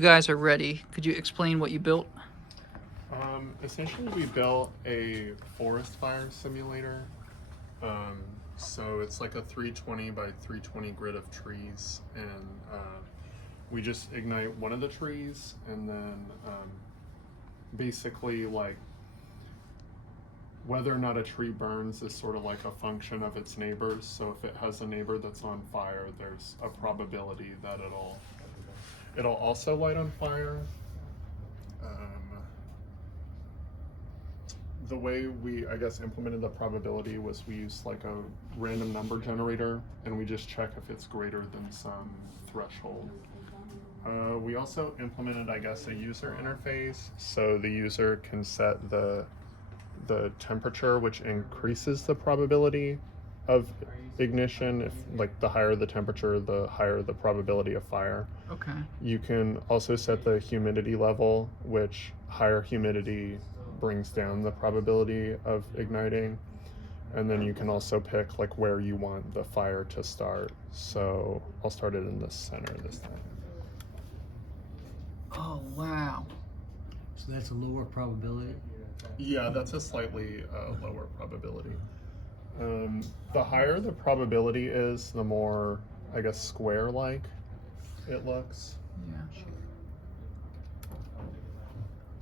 You guys are ready. Could you explain what you built? Essentially, we built a forest fire simulator. So it's like a 320 by 320 grid of trees, and we just ignite one of the trees, and then basically, like, whether or not a tree burns is sort of like a function of its neighbors. So if it has a neighbor that's on fire, there's a probability that it'll also light on fire. The way we, I guess, implemented the probability was we used like a random number generator, and we just check if it's greater than some threshold. We also implemented, I guess, a user interface, so the user can set the temperature, which increases the probability of ignition. If, like, the higher the temperature, the higher the probability of fire. Okay. You can also set the humidity level, which higher humidity brings down the probability of igniting. And then you can also pick like where you want the fire to start. So I'll start it in the center this time. Oh, wow. So that's a lower probability? Yeah, that's a slightly lower probability. The higher the probability is, the more, I guess, square-like it looks. Yeah.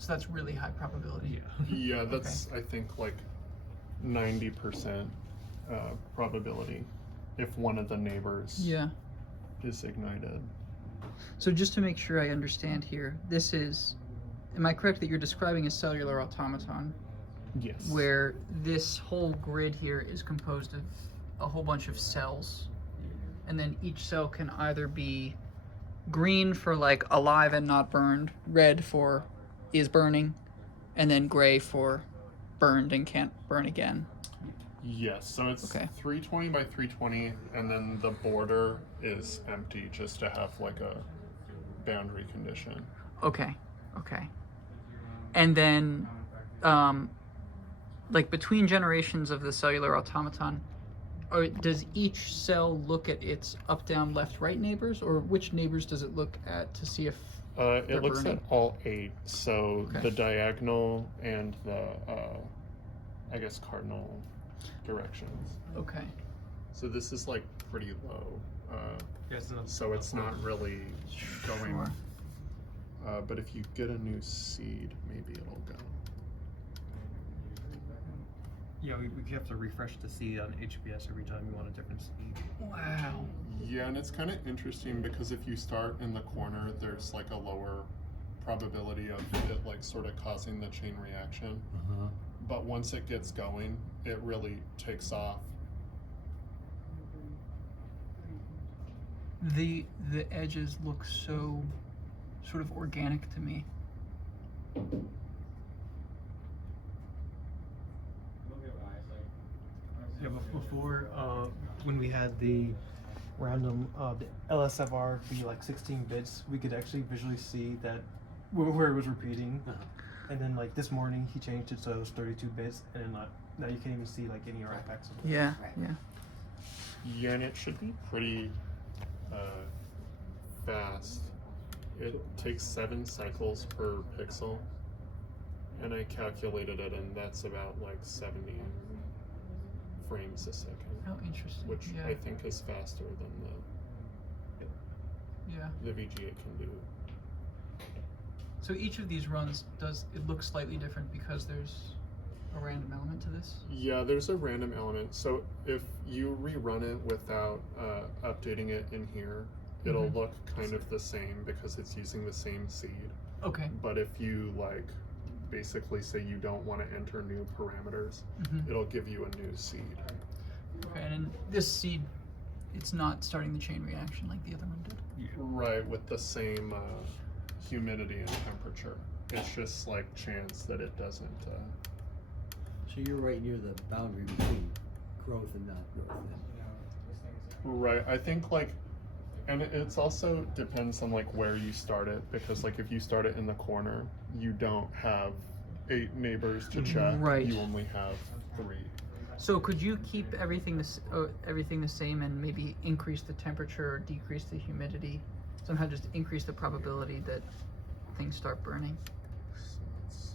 So that's really high probability. Yeah, that's, okay. I think, like 90% probability if one of the neighbors is ignited. So just to make sure I understand here, this is, am I correct that you're describing a cellular automaton? Yes. Where this whole grid here is composed of a whole bunch of cells, and then each cell can either be green for like alive and not burned, red for is burning, and then gray for burned and can't burn again. Yes, so it's okay. 320 by 320, and then the border is empty just to have like a boundary condition. Okay, okay. And then, like between generations of the cellular automaton, does each cell look at its up, down, left, right neighbors, or which neighbors does it look at to see if it looks burning? at all 8, so okay. the diagonal and the, I guess, cardinal directions. Okay. So this is like pretty low, so it's not really going. Sure. But if you get a new seed, maybe it'll go. Yeah, we have to refresh the seed on HBS every time we want a different seed. Wow. Yeah, and it's kind of interesting because if you start in the corner, there's like a lower probability of it like sort of causing the chain reaction. But once it gets going, it really takes off. The edges look so sort of organic to me. Yeah, but before, when we had the random, the LSFR be like 16 bits, we could actually visually see that where it was repeating. And then like this morning, he changed it so it was 32 bits, and then now you can't even see like any artifacts. Yeah, yeah. Yeah, and it should be pretty fast. It takes 7 cycles per pixel, and I calculated it, and that's about like 70 frames a second. Oh, interesting. Which I think is faster than the VGA can do. So each of these runs look slightly different because there's a random element to this? Yeah, there's a random element. So if you rerun it without updating it in here, it'll look kind of the same because it's using the same seed. Okay. But if you like basically say you don't want to enter new parameters, it'll give you a new seed. Okay, and in this seed, it's not starting the chain reaction like the other one did? Yeah. Right, with the same humidity and temperature. It's just like chance that it doesn't. So you're right near the boundary between growth and not growth then. Right, I think like, and it's also depends on like where you start it, because like if you start it in the corner, you don't have 8 neighbors to check. Right. You only have 3. So could you keep everything the same and maybe increase the temperature or decrease the humidity? Somehow just increase the probability that things start burning. So that's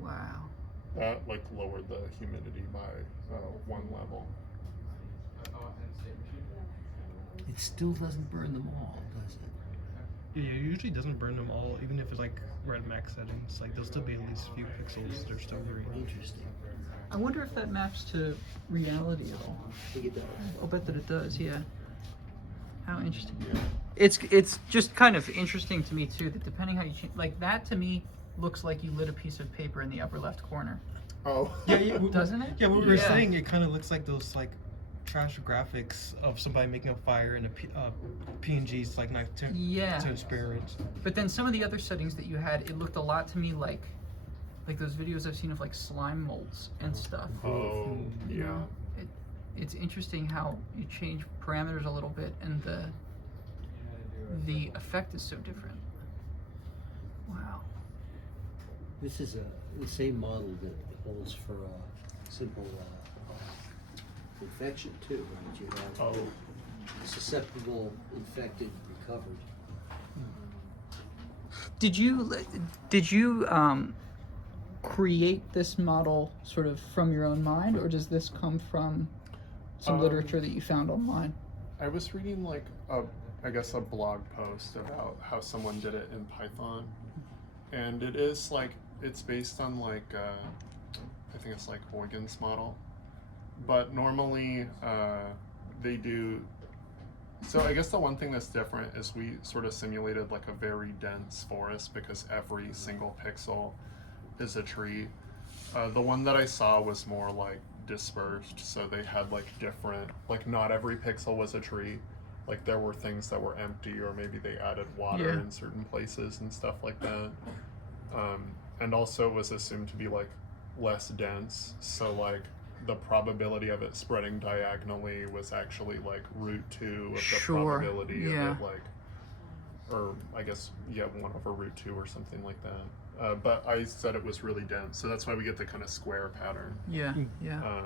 Wow. that like lowered the humidity by 1 level. It still doesn't burn them all, does it? Yeah, it usually doesn't burn them all, even if it's like red max settings. Like there'll still be at least a few pixels that are still green. Interesting. I wonder if that maps to reality at all. I think it does. I'll bet that it does, yeah. How interesting. It's just kind of interesting to me too that depending how you change, like that to me looks like you lit a piece of paper in the upper left corner. Oh. Yeah, Doesn't it? Yeah, what we were Yeah. saying, it kind of looks like those like trash graphics of somebody making a fire in a PNG's like nice Yeah. transparent. But then some of the other settings that you had, it looked a lot to me like those videos I've seen of like slime molds and stuff. Oh, You yeah. know, it's interesting how you change parameters a little bit and the effect is so different. Wow. This is the same model that holds for simple infection too, right? You have Oh. susceptible, infected, recovered. Did you create this model sort of from your own mind, or does this come from some literature that you found online? I was reading like I guess a blog post about how someone did it in Python, and it is like it's based on like I think it's like Huygens model, but normally they do. So I guess the one thing that's different is we sort of simulated like a very dense forest because every single pixel is a tree. The one that I saw was more like dispersed, so they had like different, like not every pixel was a tree. Like there were things that were empty, or maybe they added water Yeah. in certain places and stuff like that. And also it was assumed to be like less dense, so like the probability of it spreading diagonally was actually like root 2 of the Sure, probability yeah. of it, like, or I guess 1 over root 2 or something like that. But I said it was really dense, so that's why we get the kind of square pattern. Yeah, yeah.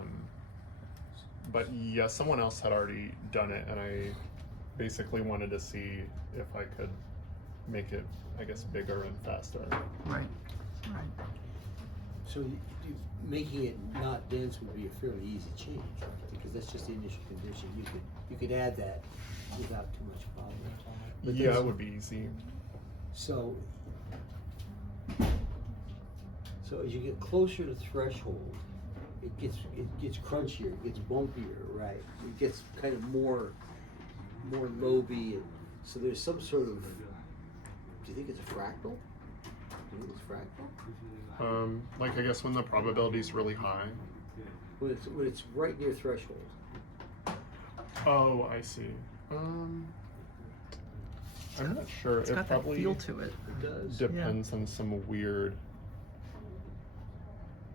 But yeah, someone else had already done it, and I basically wanted to see if I could make it, I guess, bigger and faster. Right. Right. So making it not dense would be a fairly easy change, right? Because that's just the initial condition. You could add that without too much problem. But Yeah, this- it would be easy. So as you get closer to threshold, it gets crunchier, it gets bumpier, right? It gets kind of more lobey. So there's some sort of. Do you think it's a fractal? Do you think it's fractal? Like I guess when the probability is really high. When it's right near threshold. Oh, I see. I'm not sure. It's It got that probably feel to it. It does. depends on some weird.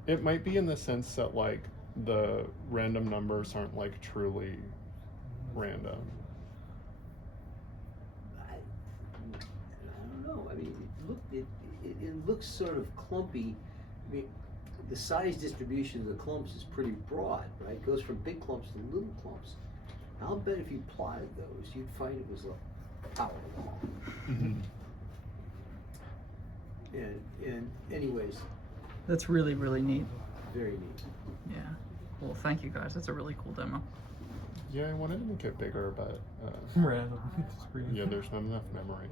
It might be in the sense that like the random numbers aren't like truly random. I don't know. I mean, it looks sort of clumpy. I mean, the size distribution of the clumps is pretty broad, right? It goes from big clumps to little clumps. I'll bet if you plotted those, you'd find it was a power law. And anyways, That's really, really neat. very neat. Yeah. Well, thank you guys. That's a really cool demo. Yeah, I wanted to make it bigger, but Random screen. yeah, there's not enough memory.